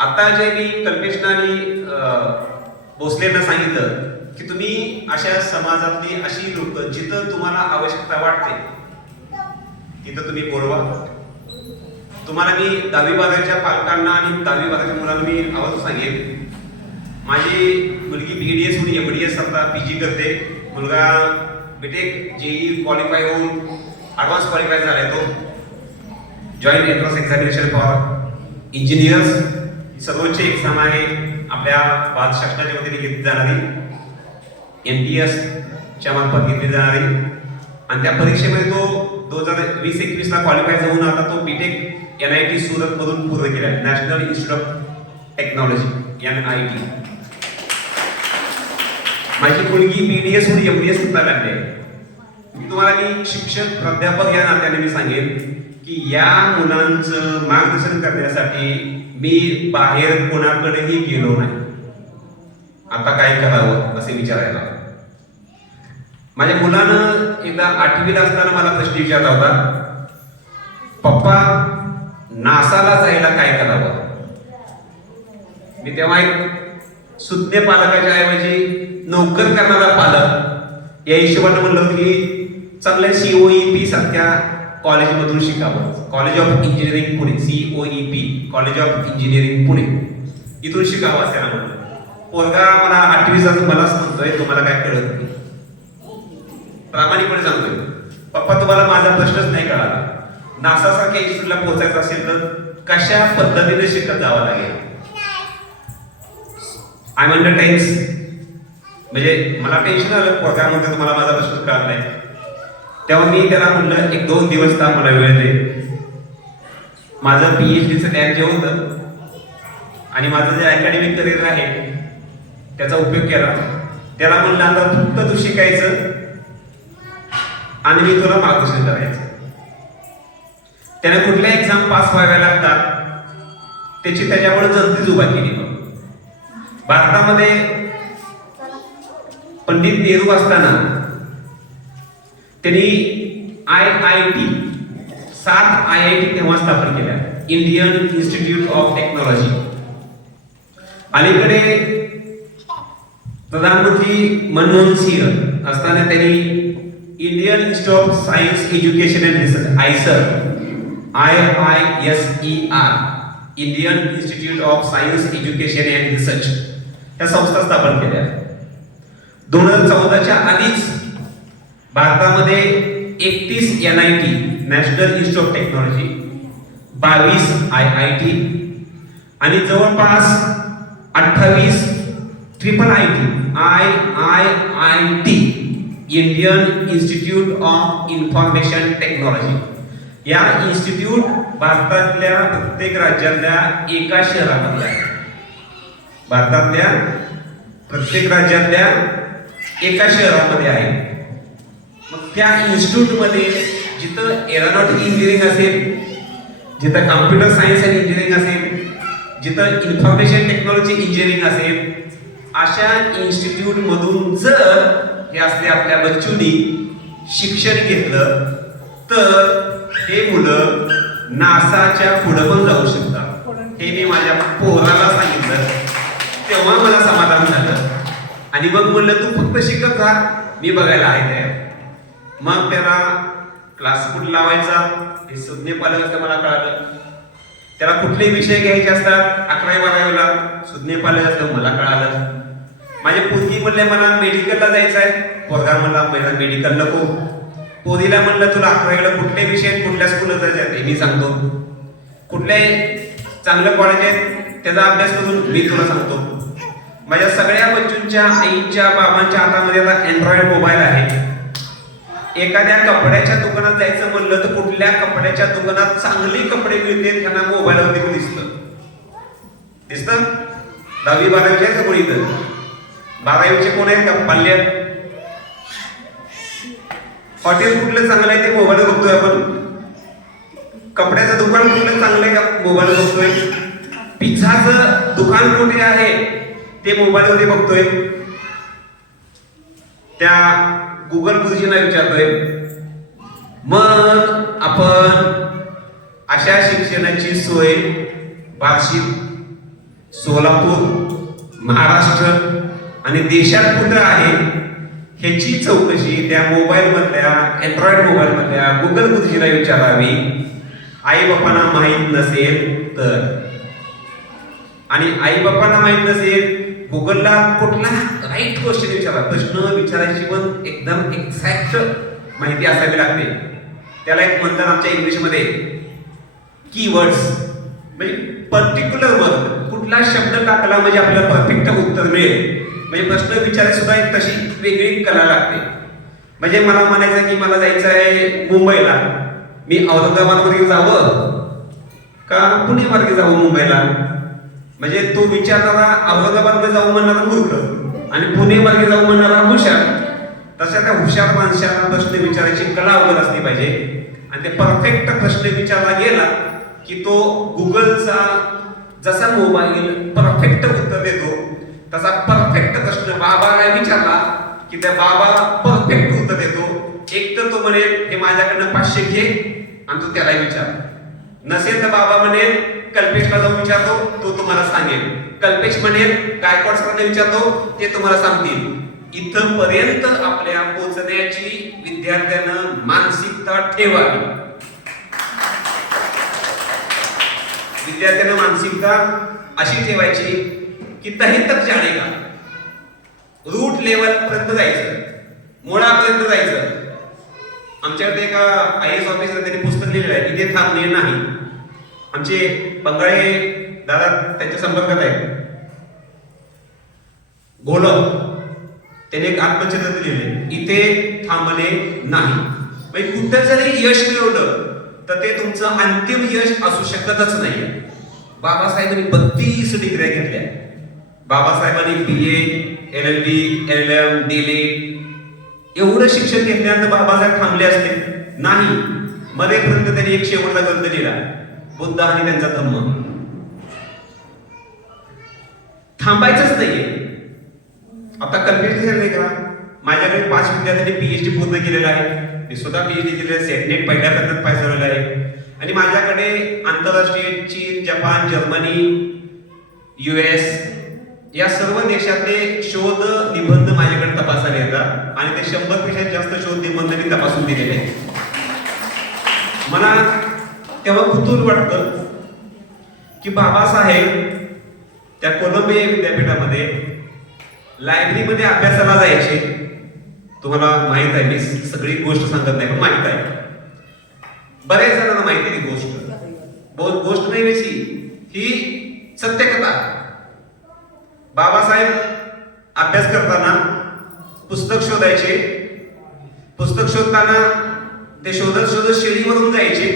आता जे मी कल्पेशना आणि भोसलेंना सांगितलं की तुम्ही अशा समाजातली अशी लोक जिथं तुम्हाला आवश्यकता वाटते तिथं तुम्ही बोलवा. तुम्हाला मी 10वी 12वीच्या पालकांना आणि 10वी 12वीच्या मुलांना मी आवाज सांगेन. माझी मुलगी BDS होऊन MDS आता PG करते. मुलगा BTech JEE क्वालिफाय होऊन ॲडव्हान्स क्वालिफाय झालाय. तो joint entrance examination for engineers सर्वोच्च एक्झाम आहे आपल्या भारत शासनाच्या वतीने घेतली जाणारी, MTS च्या मार्फत घेतली जाणारी. आणि त्या परीक्षेमध्ये तो 2020-21 ला क्वालिफाय होऊन आता तो BTech NIT सुरत मधून पूर्ण केला, national institute of technology NIT. माझी मुलगी BDS होऊन MDS सुद्धा लागली आहे. तुम्हाला मी शिक्षक प्राध्यापक या नात्याने मी सांगेन की या मुलांचं मार्गदर्शन करण्यासाठी मी बाहेर कोणाकडेही गेलो नाही. आता काय करावं असे विचारायला. माझ्या मुलानं एकदा 8वीला असताना मला प्रश्न विचारला होता, पप्पा नासाला जायला काय करावं. मी तेव्हा एक सुज्ञ पालकाच्या ऐवजी नोकर करणारा पालक या हिशोबाने म्हणलं की चांगल्या COEP सारख्या कॉलेजमधून शिकावं. College of engineering Pune, COEP college of engineering Pune, इथून शिकावं असं म्हणलं. पोरगा मला 8वीचा मला सांगतोय तुम्हाला काय कळत नाही. प्रामाणिकपणे सांगतोय, पप्पा तुम्हाला माझा प्रश्नच नाही कळाला. नासा सारख्या इन्स्टिट्यूटला पोहोचायचं असेल तर कशा पद्धतीने शिकत जावं लागेल. आय अंडर टेन्स, म्हणजे मला टेन्शन आलं पोरगा म्हणतो तुम्हाला माझा प्रश्न कळला नाही. तेव्हा मी त्याला म्हणलं 1-2 दिवस तर मला वेळ दे. माझं PhDचं ज्ञान जे होतं आणि माझं जे अकॅडमिक करिअर आहे त्याचा उपयोग केला. त्याला म्हणलं आता फक्त तू शिकायचं आणि मी तुला मार्गदर्शन करायचं. त्याने कुठल्या एक्झाम पास व्हाव्या लागतात त्याची त्याच्यावर जंतीच उभा केली. भारतामध्ये पंडित नेहरू असताना त्यांनी IIT 7 IIT तेव्हा स्थापन केल्या, इंडियन इन्स्टिट्यूट ऑफ टेक्नॉलॉजी. अलीकडे प्रधानमंत्री मनमोहन सिंह असताना त्यांनी Indian institute of science education and research IISER Indian institute of science education and research या संस्था स्थापन केल्या. 2014च्या आधीच भारतामध्ये 31 NIT national institute of technology, 22 IIT आणि जवळपास 28 IIIT Indian institute of information technology. या इन्स्टिट्यूट भारतातल्या प्रत्येक राज्यातल्या एका शहरामध्ये आहे. भारतातल्या प्रत्येक राज्यातल्या एका शहरामध्ये आहे. मग त्या इन्स्टिट्यूट मध्ये जिथं एरोनॉटिक इंजिनिअरिंग असेल, जिथं कॉम्प्युटर सायन्स अँड इंजिनिअरिंग असेल, जिथं इन्फॉर्मेशन टेक्नॉलॉजी इंजिनिअरिंग असेल, अशा इन्स्टिट्यूट मधून जर हे असले आपल्या बच्चूंनी शिक्षण घेतलं तर हे मुलं नासाच्या पुढे पण जाऊ शकतात. हे मी माझ्या पोराला सांगितलं तेव्हा मला समाधान झालं. आणि मग म्हणलं तू फक्त शिकत जा, मी बघायला आहे त्या. मग त्याला क्लास कुठे लावायचा हे सुज्ञ पालक असतं मला कळालं. त्याला कुठले विषय घ्यायचे असतात 11वी 12वीला सुज्ञ पालक असतं मला कळालं. माझ्या पोरगी म्हणले मला मेडिकलला जायचं आहे, पोरगा म्हणला मेडिकल नको. पोरीला म्हणलं तुला 11वीला कुठले विषय कुठल्या स्कूलला जायचं हे मी सांगतो. कुठले चांगलं कॉलेज आहे त्याचा अभ्यास करून मी तुला सांगतो. माझ्या सगळ्या बच्चूंच्या आईच्या बाबांच्या हातामध्ये आता अँड्रॉइड मोबाईल आहे. एखाद्या कपड्याच्या दुकानात जायचं म्हणलं तर कुठल्या कपड्याच्या दुकानात चांगले कपडे मिळतील त्यांना मोबाईलवरती दिसतं. 10वी 12वीचे आहेत का कोणी इथं? 12वीचे कोण आहेत का पाल्य? हॉटेल कुठलं चांगलं आहे ते मोबाईलवर बघतोय आपण. कपड्याचं दुकान कुठलं चांगलं आहे का मोबाईल बघतोय, पिझ्झाचं दुकान कुठे आहे ते मोबाईल मध्ये बघतोय, त्या गुगल गुरुजींना विचारतोय. मग आपण अशा शिक्षणाची सोय बार्शी, सोलापूर, महाराष्ट्र आणि देशात कुठं आहे ह्याची चौकशी त्या मोबाईल मधल्या, अँड्रॉइड मोबाईल मधल्या गुगल गुरुजीला विचारावी. आई बापांना माहीत नसेल तर, आणि आई बापांना माहीत नसेल, गुगलला कुठला राईट क्वेश्चन विचारा. प्रश्न विचारायची पण एकदम एक्झॅक्ट माहिती असावी लागते. त्याला एक म्हणतात आमच्या इंग्लिशमध्ये कीवर्ड्स, म्हणजे पर्टिक्युलर वर्ड, कुठला शब्द टाकला म्हणजे आपल्याला परफेक्ट उत्तर मिळेल. म्हणजे प्रश्न विचारायची सुद्धा एक तशी वेगळी कला लागते. म्हणजे मला म्हणायचं की मला जायचं आहे मुंबईला, मी औरंगाबाद मध्ये जावं का पुणे मार्गे जावं मुंबईला. म्हणजे तो विचारणारा औरंगाबाद मध्ये जाऊ म्हणणारा मूर्ख आणि पुणे मार्गे जाऊ म्हणणारा हुशार. तशा त्या हुशार माणसाला प्रश्न विचारायची कला अवगत असली पाहिजे. आणि ते परफेक्ट प्रश्न विचारला गेला की तो गुगलचा जसा मोबाईल परफेक्ट उत्तर देतो तसा परफेक्ट प्रश्न बाबाला विचारला की त्या बाबा परफेक्ट उत्तर देतो. एक तर तो म्हणेल हे माझ्याकडनं 500 घे आणि तो त्याला विचार. नसेल तर बाबा म्हणेल कल्पेशला जाऊन विचारतो, तो तुम्हाला सांगेल. कल्पेश म्हणेल गायकवाड सरांना विचारतो, ते तुम्हाला सांगतील. इथपर्यंत आपल्या पोहोचण्याची विद्यार्थ्यांना मानसिकता ठेवावी. विद्यार्थ्यांना मानसिकता अशी ठेवायची की तही तक जाणेगा, रूट लेवल पर्यंत जायचं, मुळापर्यंत जायचं. आमच्याकडे एका IAS ऑफिसर त्यांनी पुस्तक लिहिलेलं आहे, इथे थांबणे नाही. आमचे बंगाळे दादा त्यांच्या संपर्कात आहे, गोलव, त्याने एक आत्मचरित्र लिहिले, इथे थांबणे नाही. म्हणजे कुठं जरी यश मिळवलं तर ते तुमचं अंतिम यश असू शकतच नाही. बाबासाहेबांनी 32 डिग्र्या घेतल्या. बाबासाहेबांनी BA, LLB, LLM, DLED एवढं शिक्षण घेतल्यानंतर बाबासाहेब थांबले असते नाही. मरेपर्यंत त्यांनी एक शेवटचा ग्रंथ लिहिला, बुद्ध आणि त्यांचा धम्म. थांबायचंच नाहीये. आता कल्पेश नाही का, माझ्याकडे 5 विद्यार्थ्यांनी PhD पूर्ण केलेलं आहे. मी स्वतः PhD केलेलं आहे, सेटनेट पहिल्या प्रयत्नात पास झालेलं आहे. आणि माझ्याकडे आंतरराष्ट्रीय चीन, जपान, जर्मनी, US या सर्व देशातले शोध निबंध माझ्याकडे तपासायला येतात आणि ते 100 पेक्षा जास्त शोध निबंध मी तपासून दिलेले आहेत. मला तेव्हा कुतूहल वाटतं की बाबासाहेब त्या कोलंबिया विद्यापीठामध्ये लायब्ररीमध्ये अभ्यासाला जायचे. तुम्हाला माहित आहे, मी सगळी गोष्ट सांगत नाही पण माहित आहे, बऱ्याच जणांना माहिती आहे ही गोष्ट नाही वेची, ही सत्यकथा. बाबासाहेब अभ्यास करताना पुस्तक शोधायचे. पुस्तक शोधताना ते शोधत शोधत शिडीवरून जायचे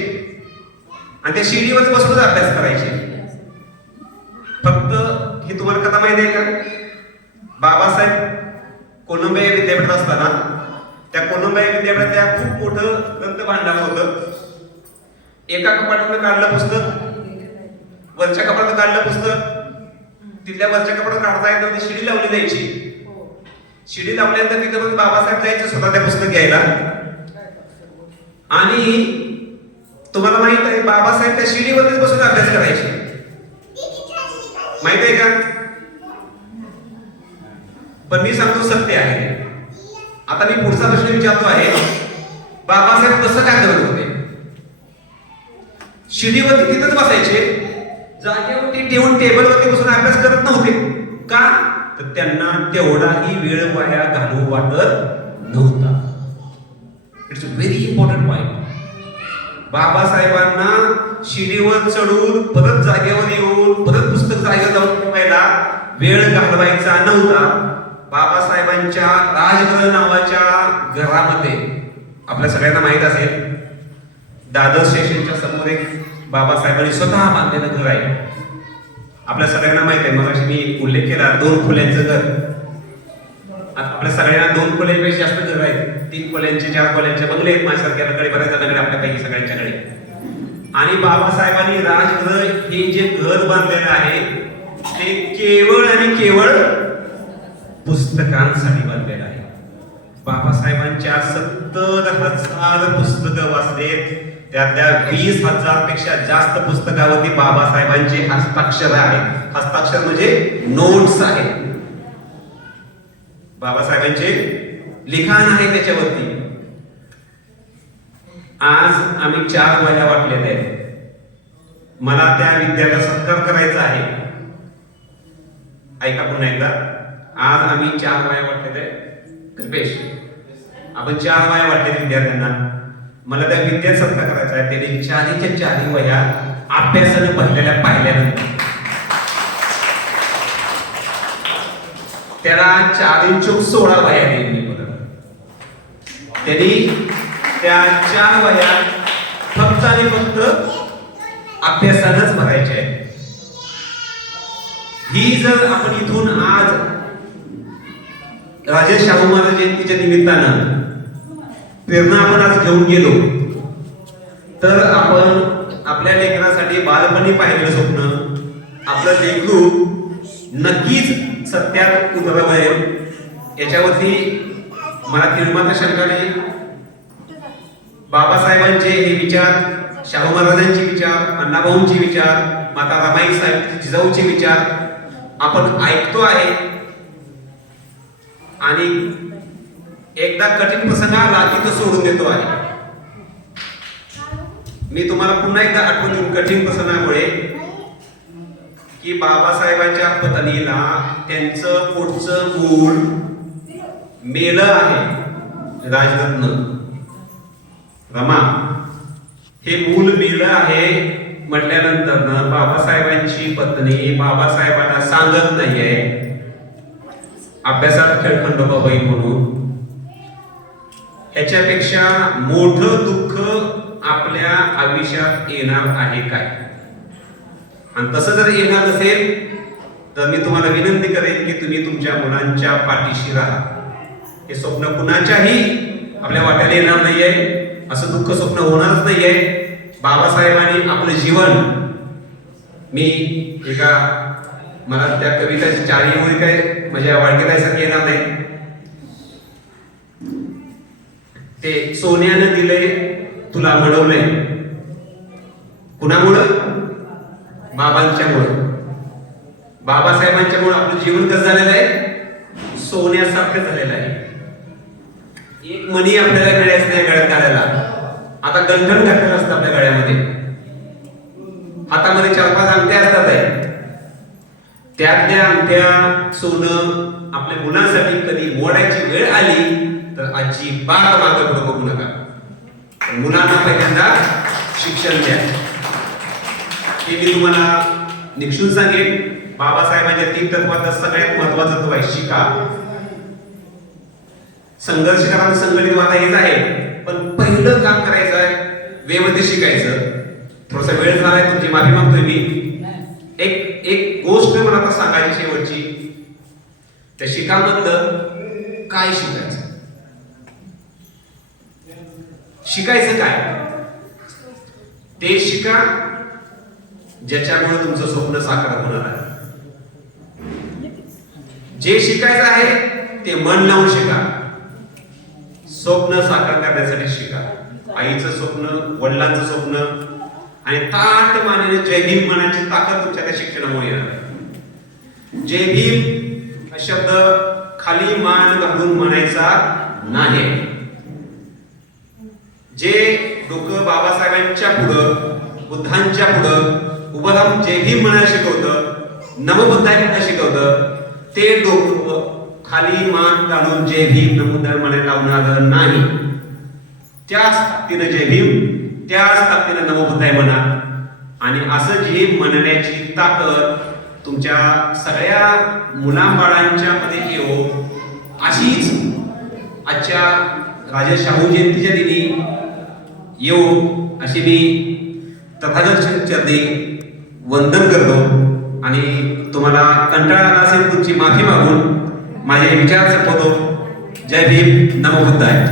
आणि त्या शिडीवर बसूनच अभ्यास करायचे. फक्त ही तुम्हाला कथा माहिती आहे का, बाबासाहेब कोलंबिया विद्यापीठात असताना त्या कोलंबिया विद्यापीठात त्या खूप मोठं ग्रंथ भांडार होतं. एका कपाटातून काढलं पुस्तक, वरच्या कपाटात काढलं पुस्तक, तिथल्या वरच्या कपाटात काढता येत नव्हती, शिडी लावली जायची. शिडी लावल्यानंतर तिथं पण बाबासाहेब जायचे स्वतः त्या पुस्तक घ्यायला. आणि तुम्हाला माहित आहे बाबासाहेब त्या शिडीवरच बसून अभ्यास करायचे. माहित आहे का? पण मी सांगतो सत्य आहे. आता मी पुढचा प्रश्न विचारतो आहे, बाबासाहेब कसं काय करत होते? शिडीवरती तिथंच बसायचे, जागेवरती ठेवून टेबलवरती बसून अभ्यास करत नव्हते. का? तर त्यांना तेवढाही वेळ वाया घालवू वाटत नव्हता. It's a very important point. बाबासाहेबांना शिडीवर चढून परत जागेवर येऊन परत पुस्तक जागेवर जाऊन ठेवायला वेळ घालवायचा नव्हता. बाबासाहेबांच्या राजगृह नावाच्या घरामध्ये, आपल्या सगळ्यांना माहित असेल, दादर स्टेशनच्या समोर एक बाबासाहेबांनी स्वतः बांधलेलं घर आहे. आपल्या सगळ्यांना माहित आहे, मगाशी मी उल्लेख केला 2 खोल्यांचं घर. आपल्या सगळ्यांना 2 खोल्यांपेक्षा जास्त घर आहेत. 3 खोल्यांचे 4 खोल्यांचे बंगले आहेत माझ्यासारख्या कडे, बऱ्याच जणांकडे, आपल्यापैकी सगळ्यांच्याकडे. आणि बाबासाहेबांनी राजगृह हे जे घर बांधलेलं आहे ते केवळ आणि केवळ पुस्तकांसाठी बांधलेलं आहे. बाबासाहेबांच्या 70,000 पुस्तकं वाचलेत. त्यातल्या 20,000 पेक्षा जास्त पुस्तकावरती बाबासाहेबांचे हस्ताक्षर आहेत. हस्ताक्षर म्हणजे नोट्स आहेत. बाबासाहेबांचे लिखाण आहे त्याच्यावरती. आज आम्ही 4 वह्या वाटलेल्या आहेत. मला त्या विद्यार्थ्याचा सत्कार करायचा आहे. ऐका पुन्हा एकदा. आज आम्ही 4 वह्या वाटलेल्या आहेत. कृपेश, आपण 4 वह्या वाटलेल्या विद्यार्थ्यांना. मला त्या विद्यार्थ्याचा सत्कार करायचा आहे. त्याने 4च्या 4 वह्या अभ्यासाने भरलेल्या पाहिल्यानंतर त्याला 4 चौक 16 वह्या दिली. त्यांनी त्या 4 वह्या फक्त आणि फक्त अभ्यासानंच भरायच्या आहेत. ही जर आपण इथून आज राजे शाहू महाराज जयंतीच्या निमित्तानं प्रेरणा आपण आज घेऊन गेलो तर आपण आपल्या लेकरासाठी बालपणी पाहिलेलं स्वप्न आपलं लेकरू नक्कीच सत्यात उतरवेल. याच्यावरती मला निर्माता शंकाने बाबासाहेबांचे हे विचार, शाहू महाराजांचे विचार, अण्णाभाऊंचे विचार, माता रमाई साहेब जिजाऊचे विचार आपण ऐकतो आहे. आणि एकदा कठीण प्रसंग आला की तो सोडून देतो आहे. मी तुम्हाला पुन्हा एकदा आठवण देईन कठीण प्रसंगामुळे की बाबासाहेबांच्या पत्नीला त्यांचं पोटचं मूल मेलं आहे. राजरत्न रमा हे मूल मेलं आहे म्हटल्यानंतर बाबासाहेबांची पत्नी बाबासाहेबांना सांगत नाहीये अभ्यासात खेळखंडोबा होईल म्हणून. ह्याच्यापेक्षा मोठं दुःख आपल्या आयुष्यात येणार आहे काय? आणि तसं जर येणार नसेल तर मी तुम्हाला विनंती करेन की तुम्ही तुमच्या मुलांच्या पाठीशी राहा. हे स्वप्न कुणाच्याही आपल्या वाट्याला येणार नाहीये. असं दुःख स्वप्न होणारच नाहीये. बाबासाहेबांनी आपलं जीवन, मी एका मला त्या कविताची 4 ओळी काय म्हणजे वाळकेताईसारखी येणार नाही. ते सोन्यानं दिले तुला मिळवलंय. कुणामुळं? बाबांच्यामुळं. बाबासाहेबांच्यामुळं आपलं जीवन कसं झालेलं आहे? सोन्यासारखं झालेलं आहे. एक मणी आपल्याला मिळायच नाही गळ्यात घालायला. आता गंठण घातलेलं असतं आपल्या गळ्यामध्ये. हातामध्ये 4-5 अंगठ्या असतात आहे. त्यातल्या अंगठ्या सोनं आपल्या मुलांसाठी कधी मोडायची वेळ आली तर अजिबात मागे पुढे बघू नका. मुलांना पहिल्यांदा शिक्षण द्या. हे मी तुम्हाला निक्षून सांगेन. बाबासाहेबांच्या 3 तत्वात सगळ्यात महत्वाचं तत्व आहे शिका. संघर्ष करा, संघटित व्हा हेच आहे. पण पहिलं काम करायचं आहे वेमध्ये शिकायचं. थोडासा वेळ झालाय तुमची माफी मागतोय मी. एक गोष्ट मला आता सांगायची शेवटची. त्या शिकामधलं काय शिकायचं? शिकायचं काय? ते शिका ज्याच्यामुळे तुमचं स्वप्न साकार होणार आहे. जे शिकायचं आहे ते मन लावून शिका. स्वप्न साकार करण्यासाठी शिका. आईचं स्वप्न, वडिलांचं स्वप्न आणि ताट मानेने जय भीम म्हणायची ताकद तुमच्या त्या शिक्षणामुळे येणार. जय भीम हा शब्द खाली मान घालून म्हणायचा नाही. जे डोकं बाबासाहेबांच्या पुढं, बुद्धांच्या पुढं उभं राहून जय भीम म्हणायला शिकवतं, नमोबुद्धाय म्हणायला शिकवतं, ते डोकं खाली मान घालून जय भीम नमोबुद्धाय म्हणायला लावणार नाही. त्याच ताकदीनं जय भीम, त्याच ताकदीनं नमोबुद्धाय म्हणा. आणि असं जे म्हणण्याची ताकद तुमच्या सगळ्या मुलांबाळांच्या मध्ये येवो अशीच आजच्या राजे शाहू जयंतीच्या दिनी येऊ अशी मी तथागत चरणी वंदन करतो. आणि तुम्हाला कंटाळा आला असेल तुमची माफी मागून माझे विचार संपवतो. जय भीम, नमो बुद्धाय.